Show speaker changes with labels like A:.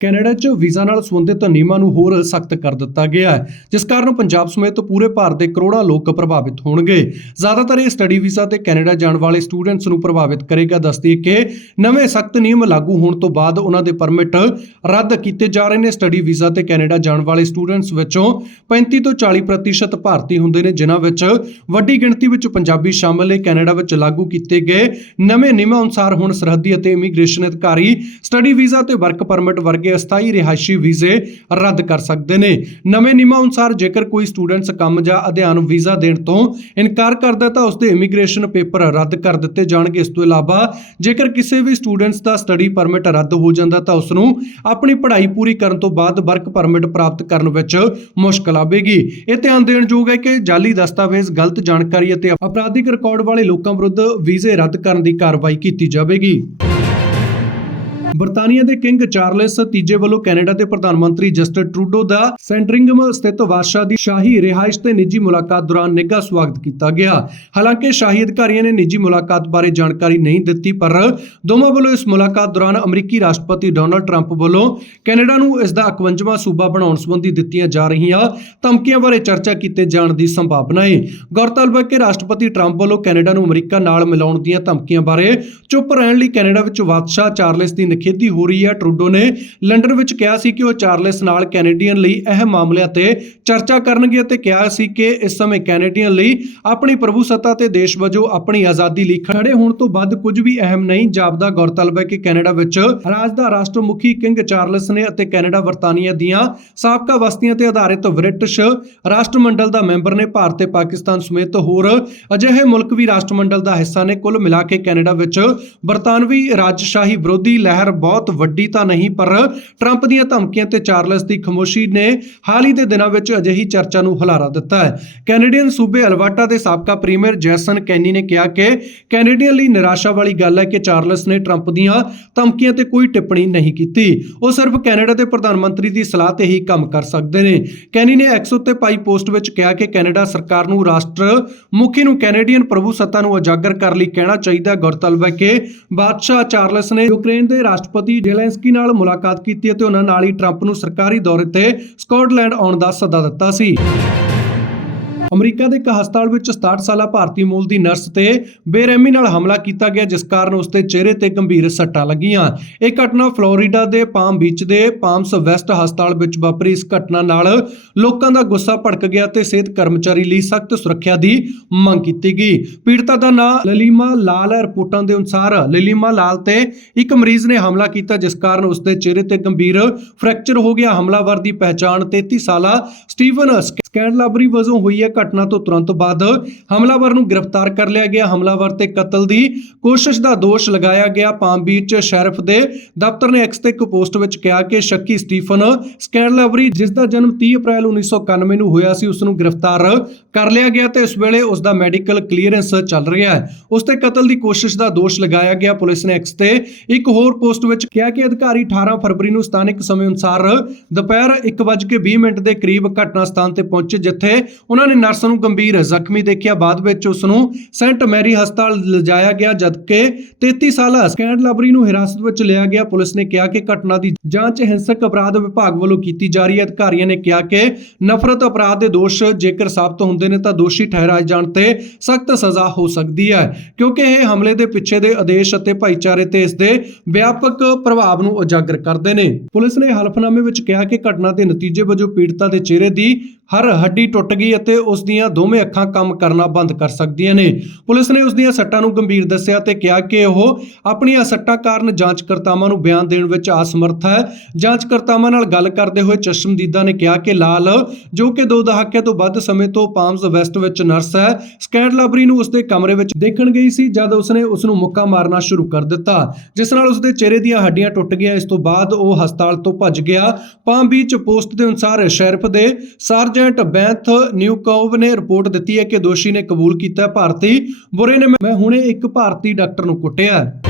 A: Canada 'ਚ visa ਨਾਲ ਸੰਬੰਧਿਤ ਨਿਯਮਾਂ ਨੂੰ ਹੋਰ ਸਖਤ ਕਰ ਦਿੱਤਾ ਗਿਆ ਹੈ, ਜਿਸ ਕਾਰਨ ਪੰਜਾਬ ਸਮੇਤ ਪੂਰੇ ਭਾਰਤ ਦੇ ਕਰੋੜਾਂ ਲੋਕ ਪ੍ਰਭਾਵਿਤ ਹੋਣਗੇ। ਜ਼ਿਆਦਾਤਰ ਇਹ ਸਟੱਡੀ ਵੀਜ਼ਾ ਤੇ ਕੈਨੇਡਾ ਜਾਣ ਵਾਲੇ ਸਟੂਡੈਂਟਸ ਨੂੰ ਪ੍ਰਭਾਵਿਤ ਕਰੇਗਾ, ਦੱਸਦੀ ਹੈ ਕਿ ਨਵੇਂ ਸਖਤ ਨਿਯਮ ਲਾਗੂ ਹੋਣ ਤੋਂ ਬਾਅਦ ਉਹਨਾਂ ਦੇ ਪਰਮਿਟ ਰੱਦ ਕੀਤੇ ਜਾ ਰਹੇ ਨੇ। ਸਟੱਡੀ ਵੀਜ਼ਾ ਤੇ ਕੈਨੇਡਾ ਜਾਣ ਵਾਲੇ ਸਟੂਡੈਂਟਸ ਵਿੱਚੋਂ 35 ਤੋਂ 40% ਭਾਰਤੀ ਹੁੰਦੇ ਨੇ, ਜਿਨ੍ਹਾਂ ਵਿੱਚ ਵੱਡੀ ਗਿਣਤੀ ਵਿੱਚ ਪੰਜਾਬੀ ਸ਼ਾਮਲ ਨੇ। ਕੈਨੇਡਾ ਵਿੱਚ ਲਾਗੂ ਕੀਤੇ ਗਏ ਨਵੇਂ ਨਿਯਮਾਂ ਅਨੁਸਾਰ ਹੁਣ ਸਰਹੱਦੀ ਅਤੇ ਇਮੀਗ੍ਰੇਸ਼ਨ ਅਧਿਕਾਰੀ ਸਟੱਡੀ ਵੀਜ਼ਾ ਤੇ ਵਰਕ ਪਰਮਿਟ ਵਰਗੇ ਅਸਥਾਈ ਰਿਹਾਇਸ਼ੀ ਵੀਜ਼ੇ ਰੱਦ ਕਰ ਸਕਦੇ ਨੇ। ਨਵੇਂ ਨਿਯਮਾਂ ਅਨੁਸਾਰ ਜੇਕਰ ਕੋਈ ਸਟੂਡੈਂਟਸ ਕੰਮ ਜਾਂ ਅਧਿਐਨ ਵੀਜ਼ਾ ਦੇਣ ਤੋਂ ਇਨਕਾਰ ਕਰਦਾ ਤਾਂ ਉਸ ਇਮੀਗ੍ਰੇਸ਼ਨ ਪੇਪਰ ਰੱਦ ਕਰ ਦਿੱਤੇ ਜਾਣਗੇ। ਇਸ ਤੋਂ ਇਲਾਵਾ ਜੇਕਰ ਕਿਸੇ ਵੀ ਸਟੂਡੈਂਟਸ ਦਾ ਸਟੱਡੀ ਪਰਮਿਟ ਰੱਦ ਹੋ ਜਾਂਦਾ ਤਾਂ ਉਸ ਨੂੰ ਆਪਣੀ ਪੜ੍ਹਾਈ ਪੂਰੀ ਕਰਨ ਤੋਂ ਬਾਅਦ ਵਰਕ ਪਰਮਿਟ ਪ੍ਰਾਪਤ ਕਰਨ ਵਿੱਚ ਮੁਸ਼ਕਲ ਆਵੇਗੀ। ਇਹ ਧਿਆਨ ਦੇਣ ਯੋਗ ਹੈ ਕਿ ਜਾਲੀ ਦਸਤਾਵੇਜ਼, ਗਲਤ ਜਾਣਕਾਰੀ ਅਤੇ ਅਪਰਾਧਿਕ ਰਿਕਾਰਡ ਵਾਲੇ ਲੋਕਾਂ ਵਿਰੁੱਧ ਵੀਜ਼ੇ ਰੱਦ ਕਰਨ ਦੀ ਕਾਰਵਾਈ ਕੀਤੀ ਜਾਵੇਗੀ। ਬਰਤਾਨੀਆ ਦੇ ਕਿੰਗ ਚਾਰਲਸ, ਤੀਜੇ ਵੱਲੋਂ ਕੈਨੇਡਾ ਦੇ ਪ੍ਰਧਾਨ ਮੰਤਰੀ ਜਸਟਨ ਟਰੂਡੋ ਦਾ ਸੈਂਟਰਿੰਗਮ ਸਥਿਤ ਵਾਰਸ਼ਾ ਦੀ ਸ਼ਾਹੀ ਰਿਹਾਇਸ਼ ਤੇ ਨਿੱਜੀ ਮੁਲਾਕਾਤ ਦੌਰਾਨ ਨਿੱਘਾ ਸਵਾਗਤ ਕੀਤਾ ਗਿਆ। ਹਾਲਾਂਕਿ ਸ਼ਾਹੀ ਅਧਿਕਾਰੀਆਂ ਨੇ ਨਿੱਜੀ ਮੁਲਾਕਾਤ ਬਾਰੇ ਜਾਣਕਾਰੀ ਨਹੀਂ ਦਿੱਤੀ, ਪਰ ਦੋਵਾਂ ਵੱਲੋਂ ਇਸ ਮੁਲਾਕਾਤ ਦੌਰਾਨ ਅਮਰੀਕੀ ਰਾਸ਼ਟਰਪਤੀ ਡੋਨਾਲਡ ਟਰੰਪ ਵੱਲੋਂ ਕੈਨੇਡਾ ਨੂੰ ਇਸ ਦਾ 51ਵਾਂ ਸੂਬਾ ਬਣਾਉਣ ਸੰਬੰਧੀ ਦਿੱਤੀਆਂ ਜਾ ਰਹੀਆਂ ਧਮਕੀਆਂ ਬਾਰੇ ਚਰਚਾ ਕੀਤੇ ਜਾਣ ਦੀ ਸੰਭਾਵਨਾ ਹੈ ਗੌਰਤਲਬ ਹੈ ਕਿ ਰਾਸ਼ਟਰਪਤੀ ਟਰੰਪ ਵੱਲੋਂ ਕੈਨੇਡਾ ਨੂੰ ਅਮਰੀਕਾ ਨਾਲ ਮਿਲਾਉਣ ਦੀਆਂ ਧਮਕੀਆਂ ਬਾਰੇ ਚੁੱਪ ਰਹਿਣ ਲਈ ਕੈਨੇਡਾ ਵਿੱਚ ਬਾਦਸ਼ਾਹ ਚਾਰਲਸ ਦੀ ਨਿਖੇਧੀ ਹੋ ਰਹੀ ਹੈ। ਟਰੂਡੋ ਨੇ ਲੰਡਨ ਵਿੱਚ ਕਿਹਾ ਸੀ ਕਿ ਉਹ ਚਾਰਲਸ ਨਾਲ ਕੈਨੇਡੀਅਨ ਲਈ ਅਹਿਮ ਮਾਮਲਿਆਂ ਤੇ ਚਰਚਾ ਕਰਨਗੇ ਅਤੇ ਕਿਹਾ ਸੀ ਕਿ ਇਸ ਸਮੇਂ ਕੈਨੇਡੀਅਨ ਲਈ ਆਪਣੀ ਪ੍ਰਭੂਸੱਤਾ ਤੇ ਦੇਸ਼ ਵਜੋਂ ਆਪਣੀ ਆਜ਼ਾਦੀ ਲਈ ਖੜੇ ਹੋਣ ਤੋਂ ਵੱਧ ਕੁਝ ਵੀ ਅਹਿਮ ਨਹੀਂ। ਜਾਪਦਾ ਗੌਰਤਲਬ ਹੈ ਕਿ ਕੈਨੇਡਾ ਵਿੱਚ ਰਾਜ ਦਾ ਰਾਸ਼ਟਰਮੁਖੀ ਕਿੰਗ ਚਾਰਲਸ ਨੇ ਅਤੇ ਕੈਨੇਡਾ ਵਰਤਾਨੀਆ ਦੀਆਂ ਸਾਬਕਾ ਵਸਤੀਆਂ ਤੇ ਆਧਾਰਿਤ ਬ੍ਰਿਟਿਸ਼ ਰਾਸ਼ਟਰਮੰਡਲ ਦਾ ਮੈਂਬਰ ਨੇ ਭਾਰਤ ਤੇ ਪਾਕਿਸਤਾਨ ਸਮੇਤ ਹੋਰ ਅਜਿਹੇ ਮੁਲਕ ਵੀ ਰਾਸ਼ਟਰਮੰਡਲ ਦਾ ਹਿੱਸਾ ਨੇ। ਕੁੱਲ ਮਿਲਾ ਕੇ ਕੈਨੇਡਾ ਵਿੱਚ ਬਰਤਾਨਵੀ ਰਾਜਸ਼ਾਹੀ ਵਿਰੋਧੀ ਲਹਿਰ ਬਹੁਤ ਵੱਡੀ ਤਾਂ ਨਹੀਂ, ਪਰ ਟਰੰਪ ਦੀਆਂ ਧਮਕੀਆਂ ਤੇ ਚਾਰਲਸ ਦੀ ਖਮੋਸ਼ੀ ਨੇ ਹਾਲ ਹੀ ਦੇ ਦਿਨਾਂ ਵਿੱਚ ਅਜਿਹੀ ਚਰਚਾ ਨੂੰ ਹੁਲਾਰਾ ਦਿੱਤਾ ਹੈ। ਕੈਨੇਡੀਅਨ ਸੂਬੇ ਅਲਬਰਟਾ ਦੇ ਸਾਬਕਾ ਪ੍ਰੀਮੀਅਰ ਜੈਸਨ ਕੈਨੀ ਨੇ ਕਿਹਾ ਕਿ ਕੈਨੇਡੀਅਨ ਲਈ ਨਿਰਾਸ਼ਾ ਵਾਲੀ ਗੱਲ ਹੈ ਕਿ ਚਾਰਲਸ ਨੇ ਟਰੰਪ ਦੀਆਂ ਧਮਕੀਆਂ ਤੇ ਕੋਈ ਟਿੱਪਣੀ ਨਹੀਂ ਕੀਤੀ। ਉਹ ਸਿਰਫ ਕੈਨੇਡਾ ਦੇ ਪ੍ਰਧਾਨ ਮੰਤਰੀ ਦੀ ਸਲਾਹ ਤੇ ਹੀ ਕੰਮ ਕਰ ਸਕਦੇ ਨੇ। ਕੈਨੀ ਨੇ ਐਕਸ ਉੱਤੇ ਪਾਈ ਪੋਸਟ ਵਿੱਚ ਕਿਹਾ ਕਿ ਕੈਨੇਡਾ ਸਰਕਾਰ ਨੂੰ ਰਾਸ਼ਟਰ ਮੁਖੀ ਨੂੰ ਕੈਨੇਡੀਅਨ ਪ੍ਰਭੂਸੱਤਾ ਨੂੰ ਉਜਾਗਰ ਕਰਨ ਲਈ ਕਹਿਣਾ ਚਾਹੀਦਾ ਹੈ। ਗੌਰਤਲਬ ਹੈ ਕਿ ਬਾਦਸ਼ਾਹ ਚਾਰਲਸ ਨੇ ਯੂਕਰੇਨ ਦੇ ਰਾਸ਼ਟਰਪਤੀ ਜ਼ੈਲੈਂਸਕੀ ਨਾਲ ਮੁਲਾਕਾਤ ਕੀਤੀ ਅਤੇ ਉਹਨਾਂ ਨਾਲ ਹੀ ਟਰੰਪ ਨੂੰ ਸਰਕਾਰੀ ਦੌਰੇ ਤੇ ਸਕਾਟਲੈਂਡ ਆਉਣ ਦਾ ਸੱਦਾ ਦਿੱਤਾ ਸੀ। ਅਮਰੀਕਾ ਦੇ ਇੱਕ ਹਸਪਤਾਲ ਵਿੱਚ 67 ਸਾਲਾ ਭਾਰਤੀ ਮੂਲ ਦੀ ਨਰਸ ਤੇ ਬੇਰਹਿਮੀ ਨਾਲ ਹਮਲਾ ਕੀਤਾ ਗਿਆ, ਜਿਸ ਕਾਰਨ ਉਸ ਦੇ ਚਿਹਰੇ ਤੇ ਗੰਭੀਰ ਸੱਟਾਂ ਲੱਗੀਆਂ। ਇਹ ਘਟਨਾ ਫਲੋਰੀਡਾ ਦੇ ਪਾਮ ਬੀਚ ਦੇ ਪਾਮਸ ਵੈਸਟ ਹਸਪਤਾਲ ਵਿੱਚ ਵਾਪਰੀ। ਇਸ ਘਟਨਾ ਨਾਲ ਲੋਕਾਂ ਦਾ ਗੁੱਸਾ ਭੜਕ ਗਿਆ ਤੇ ਸਿਹਤ ਕਰਮਚਾਰੀ ਲਈ ਸਖਤ ਸੁਰੱਖਿਆ ਦੀ ਮੰਗ ਕੀਤੀ ਗਈ। ਪੀੜਤਾ ਦਾ ਨਾਂ ਲਲੀਮਾ ਲਾਲ ਹੈ। ਰਿਪੋਰਟਾਂ ਦੇ ਅਨੁਸਾਰ ਲਲੀਮਾ ਲਾਲ ਤੇ ਇੱਕ ਮਰੀਜ਼ ਨੇ ਹਮਲਾ ਕੀਤਾ, ਜਿਸ ਕਾਰਨ ਉਸ ਦੇ ਚਿਹਰੇ ਤੇ ਗੰਭੀਰ ਫ੍ਰੈਕਚਰ ਹੋ ਗਿਆ। ਹਮਲਾਵਰ ਦੀ ਪਹਿਚਾਣ 33 ਸਾਲਾ ਸਟੀਵਨ ਸਕੈਂਡਲਾਬਰੀ ਵਜੋਂ ਹੋਈ ਹੈ ਘਟਨਾ ਤੋਂ ਤੁਰੰਤ ਬਾਅਦ ਹਮਲਾਵਰ ਨੂੰ ਗ੍ਰਿਫਤਾਰ ਕਰ ਲਿਆ ਗਿਆ। ਹਮਲਾਵਰ ਤੇ ਕਤਲ ਦੀ ਕੋਸ਼ਿਸ਼ ਦਾ ਦੋਸ਼ ਲਗਾਇਆ ਗਿਆ। ਪਾਮ ਬੀਚ ਸ਼ੈਰਿਫ ਦੇ ਦਫ਼ਤਰ ਨੇ ਐਕਸ ਤੇ ਇੱਕ ਪੋਸਟ ਵਿੱਚ ਕਿਹਾ ਕਿ ਸ਼ੱਕੀ ਸਟੀਫਨ ਸਕੈਂਡਲਾਬਰੀ ਜਿਸ ਦਾ ਜਨਮ 30 ਅਪ੍ਰੈਲ 1991 ਨੂੰ ਹੋਇਆ ਸੀ, ਉਸ ਨੂੰ ਗ੍ਰਿਫਤਾਰ ਕਰ ਲਿਆ ਗਿਆ ਤੇ ਇਸ ਵੇਲੇ ਉਸ ਦਾ ਮੈਡੀਕਲ ਕਲੀਅਰੈਂਸ ਚੱਲ ਰਿਹਾ ਹੈ। ਉਸ ਤੇ ਕਤਲ ਦੀ ਕੋਸ਼ਿਸ਼ ਦਾ ਦੋਸ਼ ਲਗਾਇਆ ਗਿਆ। ਪੁਲਿਸ ਨੇ ਐਕਸ ਤੇ ਇੱਕ ਹੋਰ ਪੋਸਟ ਵਿੱਚ ਕਿਹਾ ਕਿ ਅਧਿਕਾਰੀ 18 ਫਰਵਰੀ ਨੂੰ ਸਥਾਨਕ ਸਮੇਂ ਅਨੁਸਾਰ ਦੁਪਹਿਰ 1:20 ਮਿੰਟ ਦੇ ਕਰੀਬ ਘਟਨਾ ਸਥਾਨ ਤੇ ਪਹੁੰਚੇ, ਜਿੱਥੇ ਉਹਨਾਂ ਨੇ ਨਰਸ ਨੂੰ ਗੰਭੀਰ ਜ਼ਖਮੀ ਦੇਖਿਆ। ਬਾਅਦ ਵਿੱਚ ਉਸ ਨੂੰ ਸੈਂਟ ਮੈਰੀ ਹਸਪਤਾਲ ਲਿਜਾਇਆ ਗਿਆ, ਜਦਕਿ 33 ਸਾਲਾ ਸਕੈਂਡਲਾਬਰੀ ਨੂੰ ਹਿਰਾਸਤ ਵਿੱਚ ਲਿਆ ਗਿਆ। ਪੁਲਿਸ ਨੇ ਕਿਹਾ ਕਿ ਘਟਨਾ ਦੀ ਜਾਂਚ ਹਿੰਸਕ ਅਪਰਾਧ ਵਿਭਾਗ ਵੱਲੋਂ ਕੀਤੀ ਜਾ ਰਹੀ ਹੈ। ਅਧਿਕਾਰੀਆਂ ਨੇ ਕਿਹਾ ਕਿ ਨਫ਼ਰਤ ਅਪਰਾਧ ਦੇ ਦੋਸ਼ ਜੇਕਰ ਸਾਬਤ ਹੁੰਦੇ ਨੇ, ਤਾਂ ਦੋਸ਼ੀ ਠਹਿਰਾਏ ਜਾਣ ਤੇ ਸਖਤ ਸਜ਼ਾ ਹੋ ਸਕਦੀ ਹੈ, ਕਿਉਂਕਿ ਇਹ ਹਮਲੇ ਦੇ ਪਿੱਛੇ ਦੇ ਆਦੇਸ਼ ਅਤੇ ਭਾਈਚਾਰੇ ਤੇ ਇਸ ਦੇ ਵਿਆਪਕ ਪ੍ਰਭਾਵ ਨੂੰ ਉਜਾਗਰ ਕਰਦੇ ਨੇ। ਪੁਲਿਸ ਨੇ ਹਲਫਨਾਮੇ ਵਿੱਚ ਕਿਹਾ ਕਿ ਘਟਨਾ ਦੇ ਨਤੀਜੇ ਵਜੋਂ ਪੀੜਤਾ ਦੇ ਚਿਹਰੇ ਦੀ ਹਰ ਹੱਡੀ ਟੁੱਟ ਗਈ ਅਤੇ ਉਸ ਦੀਆਂ ਦੋਵੇਂ ਅੱਖਾਂ ਕੰਮ ਕਰਨਾ ਬੰਦ ਕਰ ਸਕਦੀਆਂ ਨੇ। ਪੁਲਿਸ ਨੇ ਉਸ ਦੀਆਂ ਸੱਟਾਂ ਨੂੰ ਗੰਭੀਰ ਦੱਸਿਆ ਤੇ ਕਿਹਾ ਕਿ ਉਹ ਆਪਣੀਆਂ ਸੱਟਾਂ ਕਾਰਨ ਜਾਂਚਕਰਤਾਵਾਂ ਨੂੰ ਬਿਆਨ ਦੇਣ ਵਿੱਚ ਅਸਮਰਥ ਹੈ। ਜਾਂਚਕਰਤਾਵਾਂ ਨਾਲ ਗੱਲ ਕਰਦੇ ਹੋਏ ਚਸ਼ਮਦੀਦਾ ਨੇ ਕਿਹਾ ਕਿ ਲਾਲ, ਜੋ ਕਿ ਦੋ ਦਹਾਕਿਆਂ ਤੋਂ ਵੱਧ ਸਮੇਂ ਤੋਂ ਪਾਮਸ ਵੈਸਟ ਵਿੱਚ ਨਰਸ ਹੈ ਸਕੈਂਡਲਾਬਰੀ ਨੂੰ ਉਸ ਕਮਰੇ ਵਿੱਚ ਦੇਖਣ ਗਈ ਸੀ ਜਦ ਉਸਨੇ ਉਸ ਨੂੰ ਮੁੱਕਾ ਮਾਰਨਾ ਸ਼ੁਰੂ ਕਰ ਦਿੱਤਾ। ਜਿਸ ਨਾਲ ਉਸਦੇ ਚਿਹਰੇ ਦੀਆਂ ਹੱਡੀਆਂ ਟੁੱਟ ਗਈਆਂ, ਇਸ ਤੋਂ ਬਾਅਦ ਉਹ ਹਸਪਤਾਲ ਤੋਂ ਭੱਜ ਗਿਆ। ਪਾਮ ਬੀਚ ਪੋਸਟ ਦੇ ਅਨੁਸਾਰ ਸ਼ੈਰਫ ਦੇ ਸਰਜੈਂਟ ਬੈਂਥ ਨਿਊਕੋਵ ਨੇ ਰਿਪੋਰਟ ਦਿੱਤੀ ਹੈ ਕਿ ਦੋਸ਼ੀ ਨੇ ਕਬੂਲ ਕੀਤਾ ਭਾਰਤੀ ਬੁਰੇ ਨੇ ਮੈਂ ਹੁਣੇ ਇੱਕ ਭਾਰਤੀ ਡਾਕਟਰ ਨੂੰ ਕੁੱਟਿਆ।